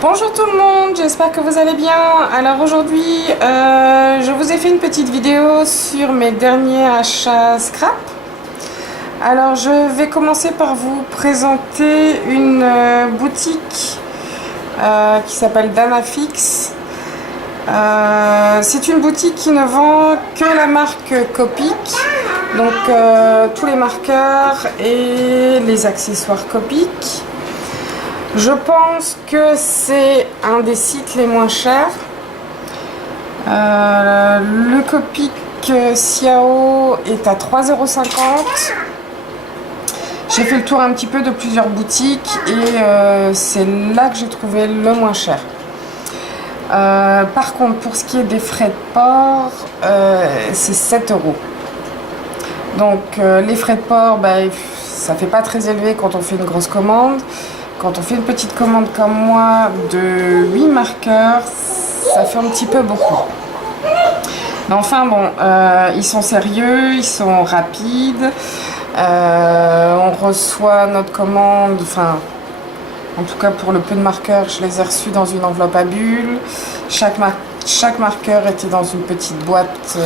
Bonjour tout le monde, j'espère que vous allez bien. Alors aujourd'hui, je vous ai fait une petite vidéo sur mes derniers achats scrap. Alors je vais commencer par vous présenter une boutique qui s'appelle Danafix. C'est une boutique qui ne vend que la marque Copic, donc tous les marqueurs et les accessoires Copic. Je pense que c'est un des sites les moins chers. Le Copic Xiao est à 3,50 €. J'ai fait le tour un petit peu de plusieurs boutiques et c'est là que j'ai trouvé le moins cher. Par contre, pour ce qui est des frais de port, c'est 7 €. Donc les frais de port, ça fait pas très élevé quand on fait une grosse commande. Quand on fait une petite commande comme moi de 8 marqueurs, ça fait un petit peu beaucoup. Mais enfin bon, ils sont sérieux, ils sont rapides. On reçoit notre commande, enfin en tout cas pour le peu de marqueurs, je les ai reçus dans une enveloppe à bulles. Chaque marqueur était dans une petite boîte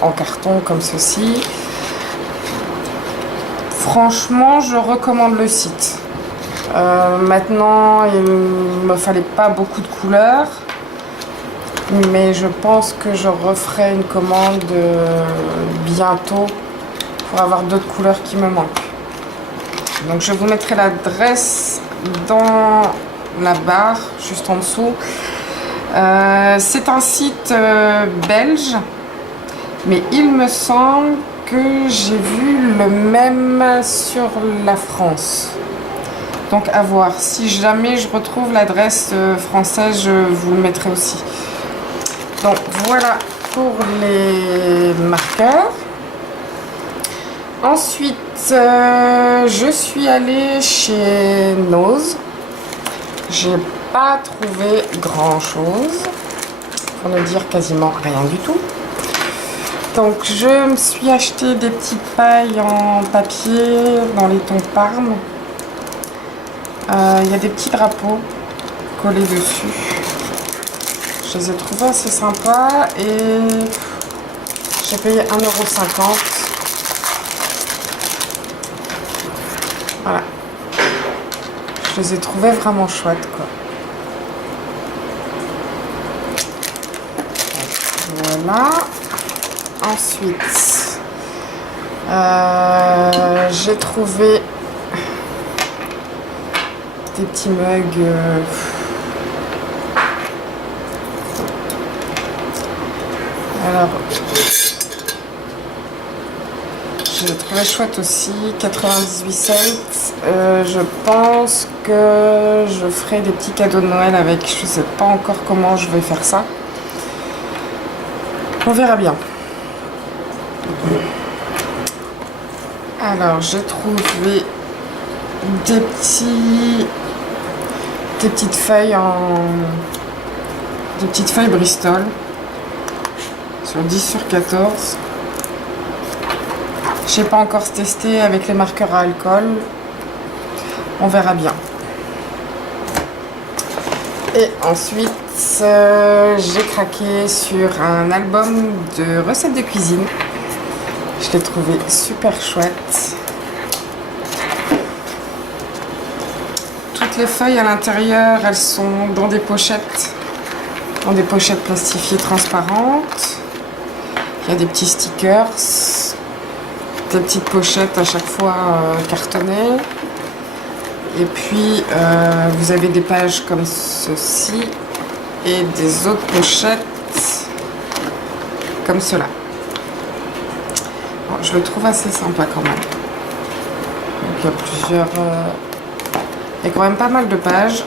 en carton comme ceci. Franchement, je recommande le site. Maintenant, il ne me fallait pas beaucoup de couleurs, mais je pense que je referai une commande bientôt pour avoir d'autres couleurs qui me manquent. Donc je vous mettrai l'adresse dans la barre, juste en dessous. C'est un site belge, mais il me semble que j'ai vu le même sur la France. Donc à voir, si jamais je retrouve l'adresse française, je vous le mettrai aussi. Donc voilà pour les marqueurs. Ensuite, je suis allée chez Nose. J'ai pas trouvé grand chose, pour ne dire quasiment rien du tout. Donc je me suis acheté des petites pailles en papier dans les tons Parme. Il y a des petits drapeaux collés dessus. Je les ai trouvés assez sympas et j'ai payé 1,50 €. Voilà. Je les ai trouvés vraiment chouettes, quoi. Voilà. Ensuite, j'ai trouvé des petits mugs. Alors, je les trouvais chouette aussi, 98 cents. Je pense que je ferai des petits cadeaux de Noël avec. Je sais pas encore comment je vais faire ça. On verra bien. Alors, j'ai trouvé des petites feuilles Bristol sur 10 sur 14. Je n'ai pas encore testé avec les marqueurs à alcool. On verra bien. Et ensuite, j'ai craqué sur un album de recettes de cuisine. Je l'ai trouvé super chouette. Toutes les feuilles à l'intérieur, elles sont dans des pochettes plastifiées transparentes. Il y a des petits stickers, des petites pochettes à chaque fois cartonnées. Et puis vous avez des pages comme ceci et des autres pochettes comme cela. Bon, je le trouve assez sympa quand même. Donc, il y a plusieurs... il y a quand même pas mal de pages,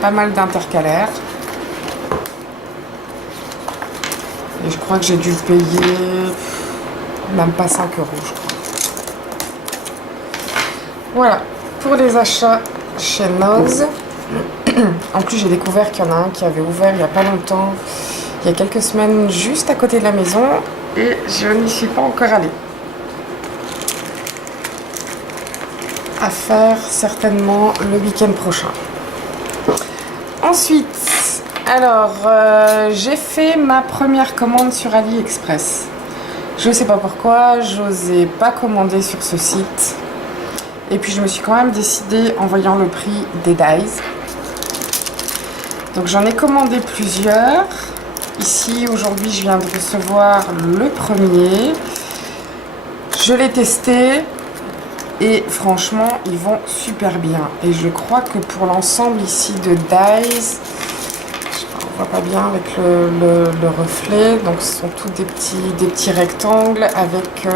pas mal d'intercalaires. Et je crois que j'ai dû le payer même pas 5 €, je crois. Voilà, pour les achats chez Nose. En plus, j'ai découvert qu'il y en a un qui avait ouvert il n'y a pas longtemps, il y a quelques semaines, juste à côté de la maison, et je n'y suis pas encore allée. À faire certainement le week-end prochain. Ensuite, alors, j'ai fait ma première commande sur AliExpress. Je sais pas pourquoi, j'osais pas commander sur ce site. Et puis je me suis quand même décidée en voyant le prix des dies. Donc j'en ai commandé plusieurs. Ici, aujourd'hui, je viens de recevoir le premier. Je l'ai testé. Et franchement, ils vont super bien. Et je crois que pour l'ensemble ici de dies, on voit pas bien avec le reflet. Donc ce sont tous des petits rectangles avec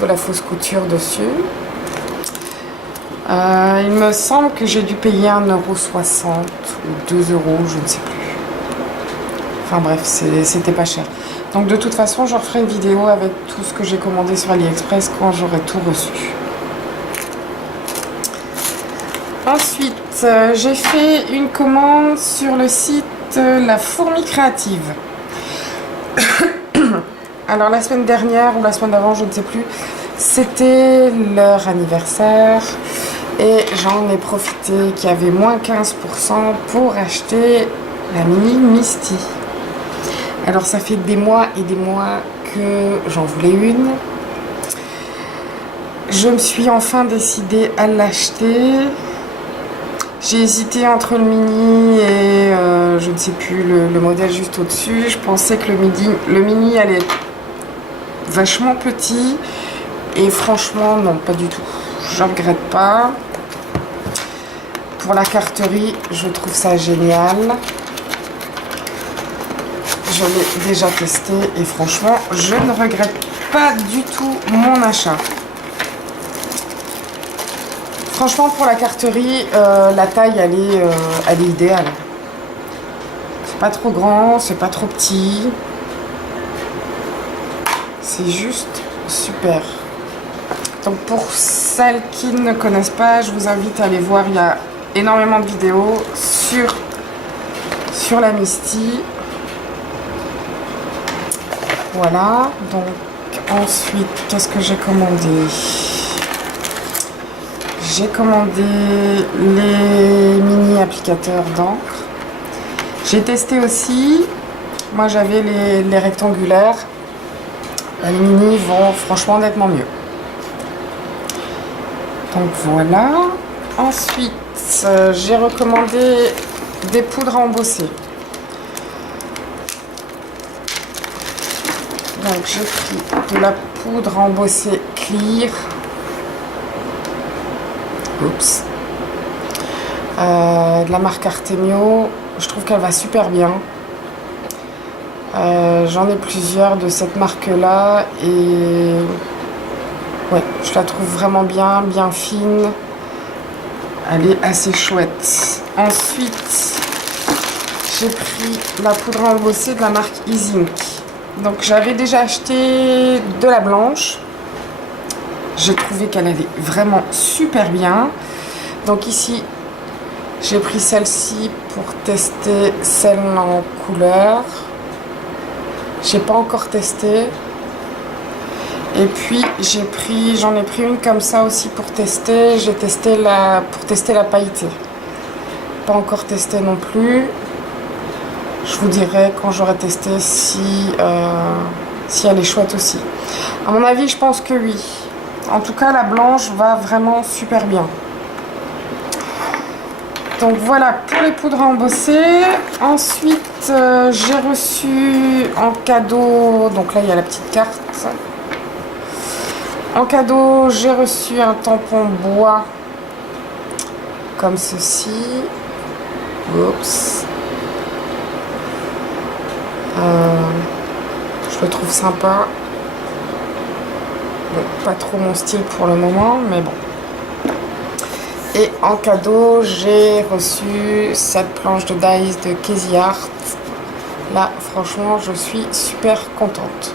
de la fausse couture dessus. Il me semble que j'ai dû payer 1,60 € ou 2 €, je ne sais plus. Enfin bref, c'était pas cher. Donc de toute façon, je referai une vidéo avec tout ce que j'ai commandé sur AliExpress quand j'aurai tout reçu. Ensuite, j'ai fait une commande sur le site La Fourmi Créative. Alors la semaine dernière ou la semaine d'avant, je ne sais plus, c'était leur anniversaire et j'en ai profité qu'il y avait moins 15% pour acheter la mini Misty. Alors ça fait des mois et des mois que j'en voulais une. Je me suis enfin décidée à l'acheter. J'ai hésité entre le mini et je ne sais plus, le modèle juste au-dessus. Je pensais que le mini allait être vachement petit. Et franchement, non, pas du tout. Je regrette pas. Pour la carterie, je trouve ça génial. Je l'ai déjà testé et franchement, je ne regrette pas du tout mon achat. Franchement, pour la carterie, la taille, elle est idéale. C'est pas trop grand, c'est pas trop petit. C'est juste super. Donc pour celles qui ne connaissent pas, je vous invite à aller voir. Il y a énormément de vidéos sur la Misty. Voilà, donc ensuite, qu'est-ce que j'ai commandé? J'ai commandé les mini applicateurs d'encre. J'ai testé aussi. Moi, j'avais les rectangulaires. Les mini vont franchement nettement mieux. Donc voilà. Ensuite, j'ai recommandé des poudres à embosser. Donc j'ai pris de la poudre embossée clear. Oups. De la marque Artemio. Je trouve qu'elle va super bien. J'en ai plusieurs de cette marque-là et ouais, je la trouve vraiment bien fine. Elle est assez chouette. Ensuite, j'ai pris la poudre à embosser de la marque Easy Ink. Donc j'avais déjà acheté de la blanche. J'ai trouvé qu'elle allait vraiment super bien. Donc ici, j'ai pris celle-ci pour tester celle en couleur. J'ai pas encore testé. Et puis j'en ai pris une comme ça aussi pour tester. J'ai testé pour tester la pailletée. Pas encore testé non plus. Je vous dirai quand j'aurai testé si elle est chouette aussi. À mon avis, je pense que oui. En tout cas, la blanche va vraiment super bien. Donc voilà pour les poudres à embosser. Ensuite, j'ai reçu en cadeau, donc là il y a la petite carte. En cadeau, j'ai reçu un tampon bois comme ceci. Oups. Je le trouve sympa. Bon, pas trop mon style pour le moment, mais bon. Et en cadeau, j'ai reçu cette planche de dies de Casey Art. Là, franchement, je suis super contente.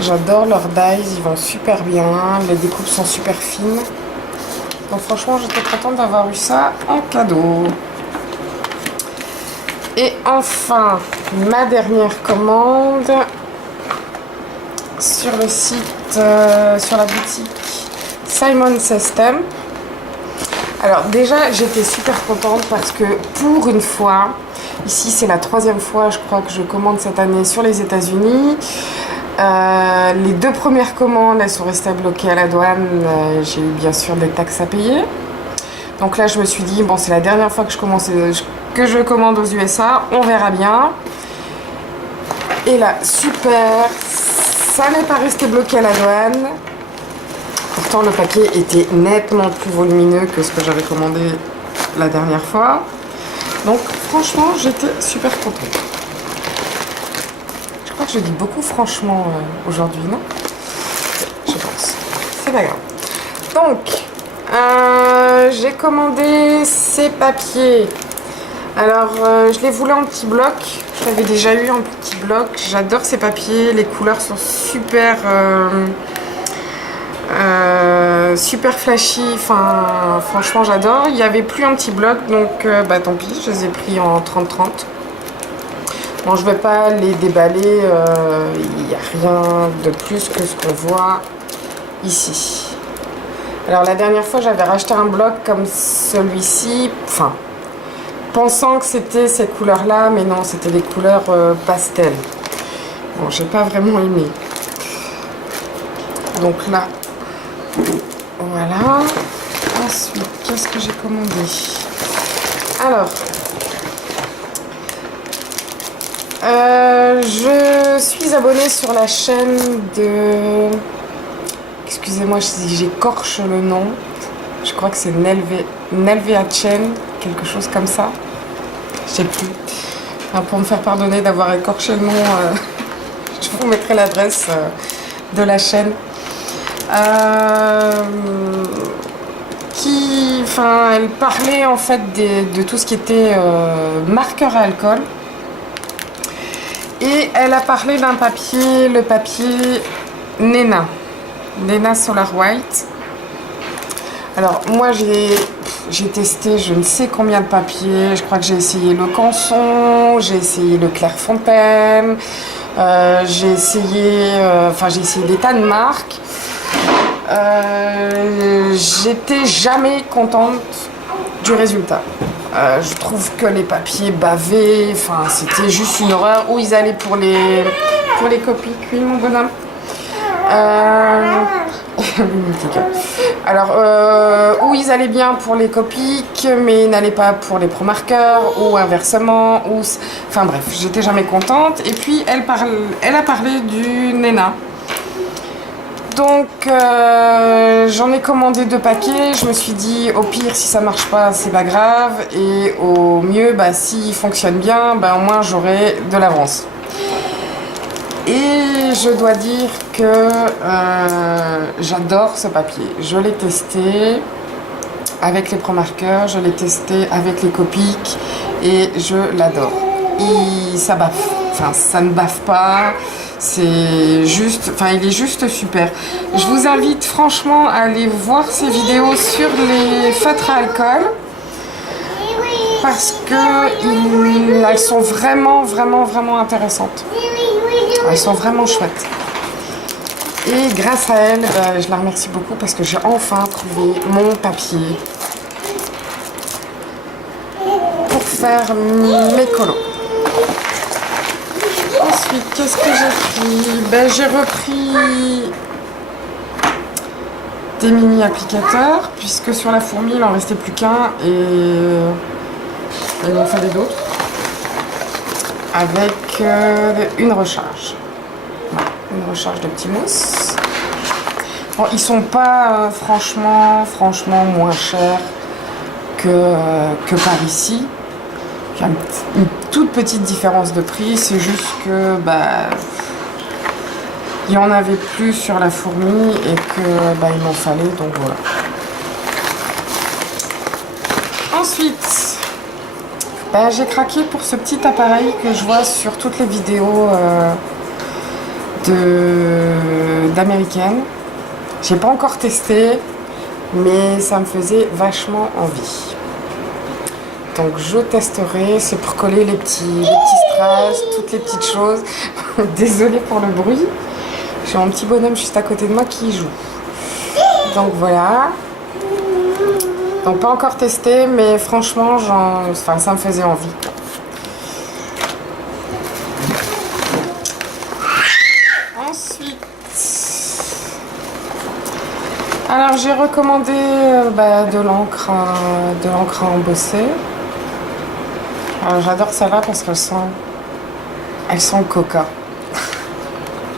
J'adore leurs dies, ils vont super bien. Les découpes sont super fines. Donc franchement, j'étais contente d'avoir eu ça en cadeau. Et enfin, ma dernière commande sur le site, sur la boutique Simon Says Stamp. Alors déjà, j'étais super contente parce que pour une fois, ici c'est la 3e fois je crois que je commande cette année sur les États-Unis. Les 2 premières commandes, elles sont restées bloquées à la douane. J'ai eu bien sûr des taxes à payer. Donc là, je me suis dit, bon, c'est la dernière fois que je commande aux USA, on verra bien. Et là, super, ça n'est pas resté bloqué à la douane. Pourtant, le paquet était nettement plus volumineux que ce que j'avais commandé la dernière fois. Donc, franchement, j'étais super contente. Je crois que je dis beaucoup franchement aujourd'hui, non? Je pense. C'est pas grave. Donc, j'ai commandé ces papiers. Alors, je les voulais en petit bloc. Je l'avais déjà eu en petit bloc. J'adore ces papiers. Les couleurs sont super... super flashy, enfin franchement j'adore. Il n'y avait plus un petit bloc donc bah tant pis, je les ai pris en 30-30. Bon, je vais pas les déballer, il n'y a rien de plus que ce qu'on voit ici. Alors la dernière fois j'avais racheté un bloc comme celui-ci, enfin pensant que c'était ces couleurs là, mais non, c'était des couleurs pastel. Bon, j'ai pas vraiment aimé. Donc là, voilà. Ensuite, qu'est-ce que j'ai commandé? Alors, je suis abonnée sur la chaîne de... Excusez-moi si j'écorche le nom. Je crois que c'est Nelvea Chen, quelque chose comme ça. Je sais plus. Enfin, pour me faire pardonner d'avoir écorché le nom, je vous mettrai l'adresse de la chaîne. Elle parlait en fait de tout ce qui était marqueur à alcool. Et elle a parlé d'un papier, le papier Nena Solar White. Alors moi j'ai testé je ne sais combien de papiers. Je crois que j'ai essayé le Canson, j'ai essayé le Clairefontaine, j'ai essayé des tas de marques. J'étais jamais contente du résultat. Je trouve que les papiers bavés, enfin c'était juste une horreur. Où ils allaient pour les copies, oui mon bonhomme. Alors où ils allaient bien pour les copies, mais n'allaient pas pour les pro-marqueurs ou inversement. Enfin bref, j'étais jamais contente. Et puis elle a parlé du Nena. Donc j'en ai commandé 2 paquets. Je me suis dit au pire si ça marche pas c'est pas grave, et au mieux bah s'il fonctionne bien bah au moins j'aurai de l'avance. Et je dois dire que j'adore ce papier. Je l'ai testé avec les pro-marqueurs, je l'ai testé avec les Copics et je l'adore. Et ça baffe, enfin ça ne baffe pas. C'est juste, enfin il est juste super. Je vous invite franchement à aller voir ces vidéos sur les feutres à alcool parce que elles sont vraiment intéressantes. Elles sont vraiment chouettes. Et grâce à elle, je la remercie beaucoup parce que j'ai enfin trouvé mon papier pour faire mes colos. Ensuite, qu'est-ce que j'ai pris? J'ai repris des mini applicateurs puisque sur la fourmi il en restait plus qu'un et il m'en fallait d'autres avec une recharge. Voilà, une recharge de petits mousses. Bon, ils sont pas franchement moins chers que par ici. Il y a une toute petite différence de prix, c'est juste que il y en avait plus sur la fourmi et que il m'en fallait, donc voilà. Ensuite, j'ai craqué pour ce petit appareil que je vois sur toutes les vidéos d'américaines. J'ai pas encore testé, mais ça me faisait vachement envie. Donc je testerai, c'est pour coller les petits strass, toutes les petites choses. Désolée pour le bruit. J'ai un petit bonhomme juste à côté de moi qui joue. Donc voilà. Donc pas encore testé, mais franchement, enfin, ça me faisait envie. Ensuite, alors j'ai recommandé de l'encre à embosser. J'adore celle-là parce qu'elle sent le coca.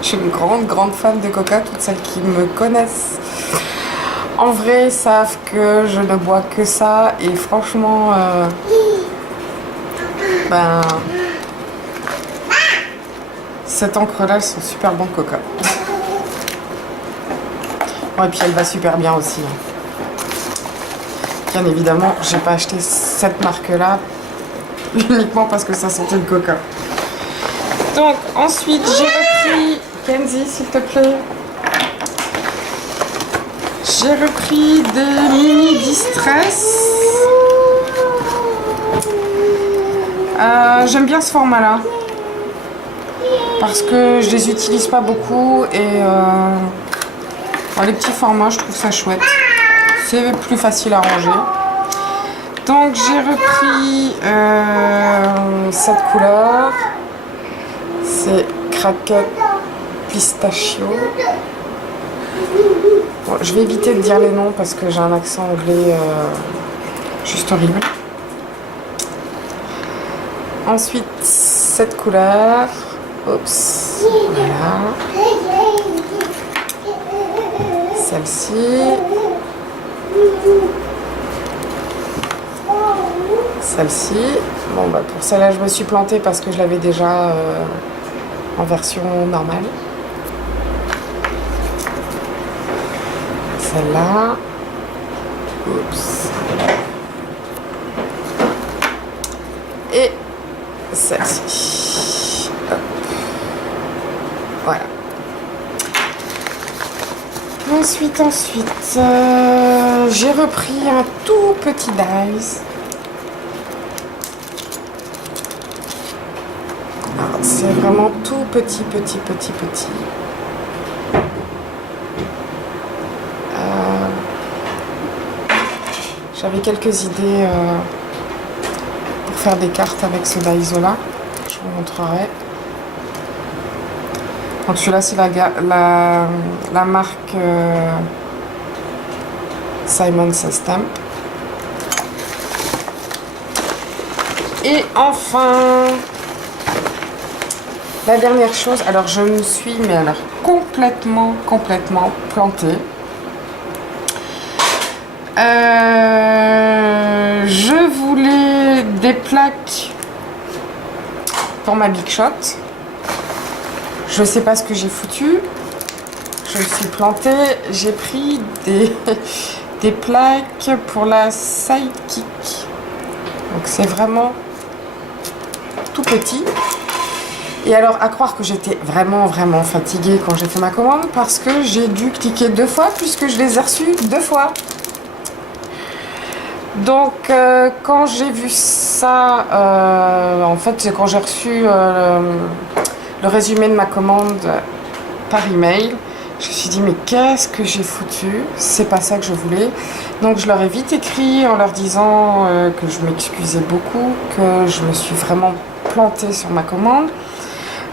Je suis une grande fan de coca. Toutes celles qui me connaissent en vrai savent que je ne bois que ça. Et franchement, cette encre-là, elle sent super bon coca. Bon, et puis elle va super bien aussi. Bien évidemment, j'ai pas acheté cette marque-là uniquement parce que ça sentait le coca. Donc ensuite, j'ai repris... Kenzie, s'il te plaît. J'ai repris des mini distress. J'aime bien ce format-là. Parce que je les utilise pas beaucoup et les petits formats, je trouve ça chouette. C'est plus facile à ranger. Donc j'ai repris cette couleur. C'est Cracked Pistachio. Bon, je vais éviter de dire les noms parce que j'ai un accent anglais juste horrible. Ensuite, cette couleur. Oups. Voilà. Celle-ci. Celle-ci. Bon, pour celle-là, je me suis plantée parce que je l'avais déjà en version normale. Celle-là. Oups. Et celle-ci. Voilà. Ensuite, j'ai repris un tout petit dies. C'est vraiment tout petit. J'avais quelques idées pour faire des cartes avec ce dies-là. Je vous montrerai. Donc celui-là, c'est la marque Simon Says Stamp. Et enfin, la dernière chose, alors je me suis complètement plantée. Je voulais des plaques pour ma Big Shot. Je sais pas ce que j'ai foutu. Je me suis plantée. J'ai pris des plaques pour la Sidekick. Donc c'est vraiment tout petit. Et alors, à croire que j'étais vraiment fatiguée quand j'ai fait ma commande parce que j'ai dû cliquer 2 fois puisque je les ai reçus 2 fois. Donc, quand j'ai vu ça, en fait, quand j'ai reçu le résumé de ma commande par email, je me suis dit, mais qu'est-ce que j'ai foutu? C'est pas ça que je voulais. Donc, je leur ai vite écrit en leur disant que je m'excusais beaucoup, que je me suis vraiment plantée sur ma commande.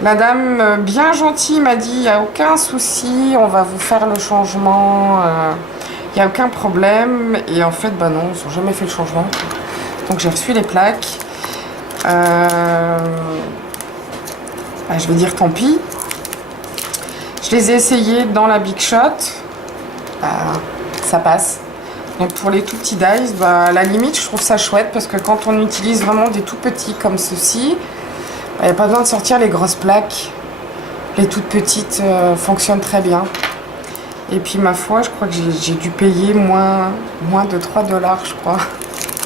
La dame, bien gentille, m'a dit, il n'y a aucun souci, on va vous faire le changement, il n'y a aucun problème. Et en fait, non, ils n'ont jamais fait le changement. Donc j'ai reçu les plaques. Je vais dire tant pis. Je les ai essayées dans la Big Shot. Ça passe. Donc pour les tout petits dies, à la limite, je trouve ça chouette parce que quand on utilise vraiment des tout petits comme ceci, il n'y a pas besoin de sortir les grosses plaques. Les toutes petites fonctionnent très bien. Et puis ma foi, je crois que j'ai dû payer moins de 3 $, je crois,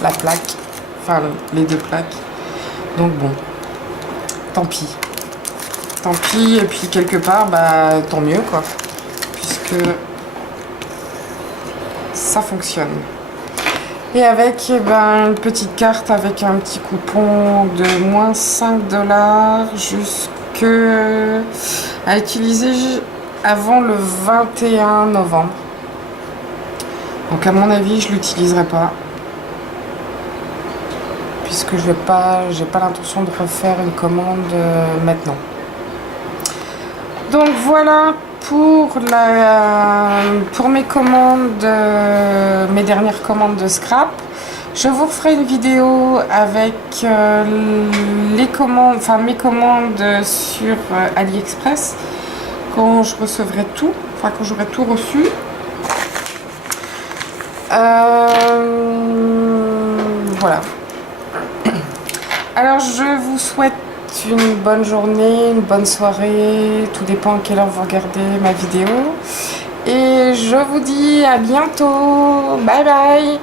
la plaque. Enfin, les 2 plaques. Donc bon, tant pis. Tant pis, et puis quelque part, tant mieux, quoi. Puisque ça fonctionne. Et avec une petite carte avec un petit coupon de moins 5 $ jusque à utiliser avant le 21 novembre. Donc à mon avis, je l'utiliserai pas. que j'ai pas l'intention de refaire une commande maintenant. Donc voilà pour mes commandes, mes dernières commandes de scrap. Je vous referai une vidéo avec mes commandes sur AliExpress quand je recevrai tout, enfin quand j'aurai tout reçu. Voilà. Alors je vous souhaite une bonne journée, une bonne soirée, tout dépend à quelle heure vous regardez ma vidéo. Et je vous dis à bientôt. Bye bye.